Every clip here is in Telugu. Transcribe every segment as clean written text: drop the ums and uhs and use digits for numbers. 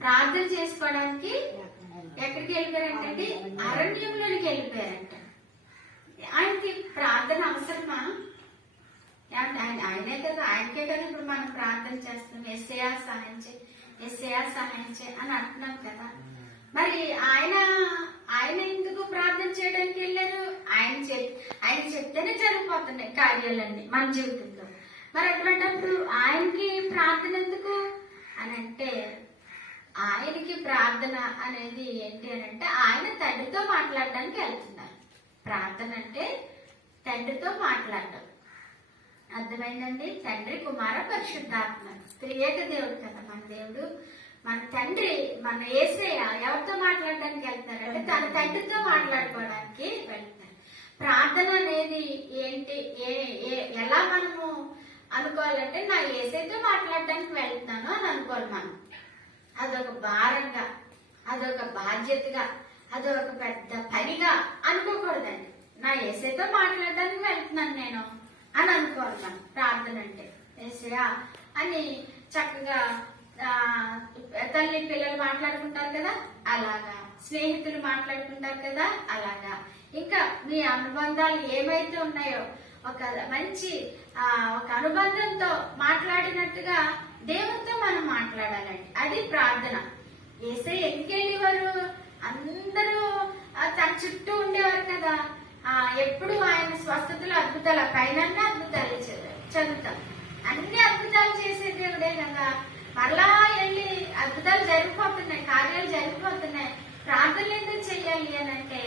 ప్రార్థన చేసుకోవడానికి ఎక్కడికి వెళ్ళిపోయారంటే అరణ్యంలోనికి వెళ్ళిపోయారంట. ఆయనకి ప్రార్థన అవసరమా? ఆయనే కదా, ఆయనకే కదా ఇప్పుడు మనం ప్రార్థన చేస్తున్నాం, ఎస్ఏఆ సహాయం చేయి, ఎస్ఏఆ సహాయం చేయి అని అంటున్నాం కదా. మరి ఆయన ఎందుకు ప్రార్థన చేయడానికి వెళ్ళారు? ఆయన చెప్తేనే జరిగిపోతున్నాయి కార్యాలన్నీ మన జీవితంలో. మరి అటువంటిప్పుడు ఆయనకి ప్రార్థన ఎందుకు అని అంటే, ఆయనకి ప్రార్థన అనేది ఏంటి అని అంటే, ఆయన తండ్రితో మాట్లాడడానికి వెళ్తున్నారు. ప్రార్థన అంటే తండ్రితో మాట్లాడడం, అర్థమైందండి? తండ్రి, కుమార, పరిశుద్ధాత్మ, త్రియేక దేవుడు కదా మన దేవుడు. మన తండ్రి, మన యేసయ్య ఎవరితో మాట్లాడడానికి వెళ్తారంటే తన తండ్రితో మాట్లాడుకోవడానికి వెళ్తారు. ప్రార్థన అనేది ఏంటి, ఎలా మనము అనుకోవాలంటే, నా యేసయ్యతో మాట్లాడడానికి వెళ్తున్నాను అని అనుకోవాలి మనం. అదొక భారంగా, అదొక బాధ్యతగా, అదొక పెద్ద పనిగా అనుకోకూడదండి. నా యేసయ్యతో మాట్లాడడానికి వెళ్తున్నాను నేను అని అనుకోవాలి మనం. ప్రార్థన అంటే యేసయ్యా అని చక్కగా తల్లి పిల్లలు మాట్లాడుకుంటారు కదా అలాగా, స్నేహితులు మాట్లాడుకుంటారు కదా అలాగా, ఇంకా మీ అనుబంధాలు ఏమైతే ఉన్నాయో ఒక మంచి ఒక అనుబంధంతో మాట్లాడినట్టుగా దేవునితో మనం మాట్లాడాలండి. అది ప్రార్థన. యేసయ్య ఎందుకు వెళ్ళేవారు? అందరూ తన చుట్టూ ఉండేవారు కదా. ఎప్పుడు ఆయన స్వస్థతలు, అద్భుతాలు, పైన అద్భుతాలు చదువుతాం, అన్ని అద్భుతాలు చేసే దేవుడే కదా. మరలా వెళ్ళి అద్భుతాలు జరిగిపోతున్నాయి, కార్యాలు జరిగిపోతున్నాయి, ప్రార్థనలు ఎందుకు చెయ్యాలి అని అంటే,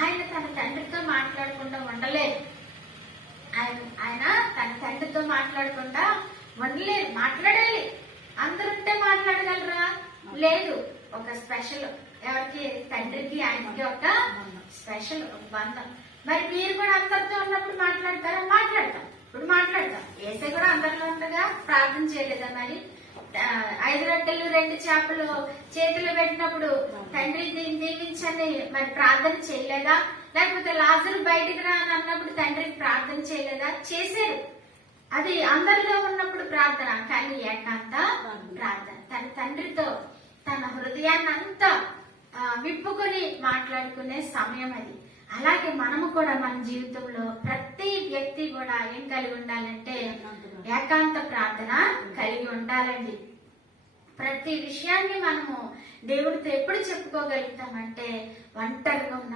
ఆయన తన తండ్రితో మాట్లాడకుండా ఉండలేదు. ఆయన తన తండ్రితో మాట్లాడకుండా ఉండలేదు, మాట్లాడాలి. అందరుంటే మాట్లాడగలరా? లేదు. ఒక స్పెషల్, ఎవరికి? తండ్రికి ఆయనకి ఒక స్పెషల్ బంధం. మరి మీరు కూడా అందరితో ఉన్నప్పుడు మాట్లాడతారా? మాట్లాడతాం. ఇప్పుడు మాట్లాడతాం. యేసయ్య కూడా అందరిలో ఉండగా ప్రార్థన చేయలేదా? మరి 5 రొట్టెలు 2 చేపలు చేతిలో పెట్టినప్పుడు తండ్రి దీన్ని దీవించని మరి ప్రార్థన చేయలేదా? లేకపోతే లాజరు బయటికి రా అని అన్నప్పుడు తండ్రికి ప్రార్థన చేయలేదా? చేశారు. అది అందరిలో ఉన్నప్పుడు ప్రార్థన, కానీ ఏకాంత ప్రార్థన. తన తండ్రితో తన హృదయాన్ని అంతా విప్పుకొని మాట్లాడుకునే సమయం అది. అలాగే మనము కూడా మన జీవితంలో ప్రతి వ్యక్తి కూడా ఏం కలిగి ఉండాలంటే, ఏకాంత ప్రార్థన కలిగి ఉండాలండి. ప్రతి విషయాన్ని మనము దేవుడితో ఎప్పుడు చెప్పుకోగలుగుతామంటే, ఒంటరిగా ఉన్నప్పుడు.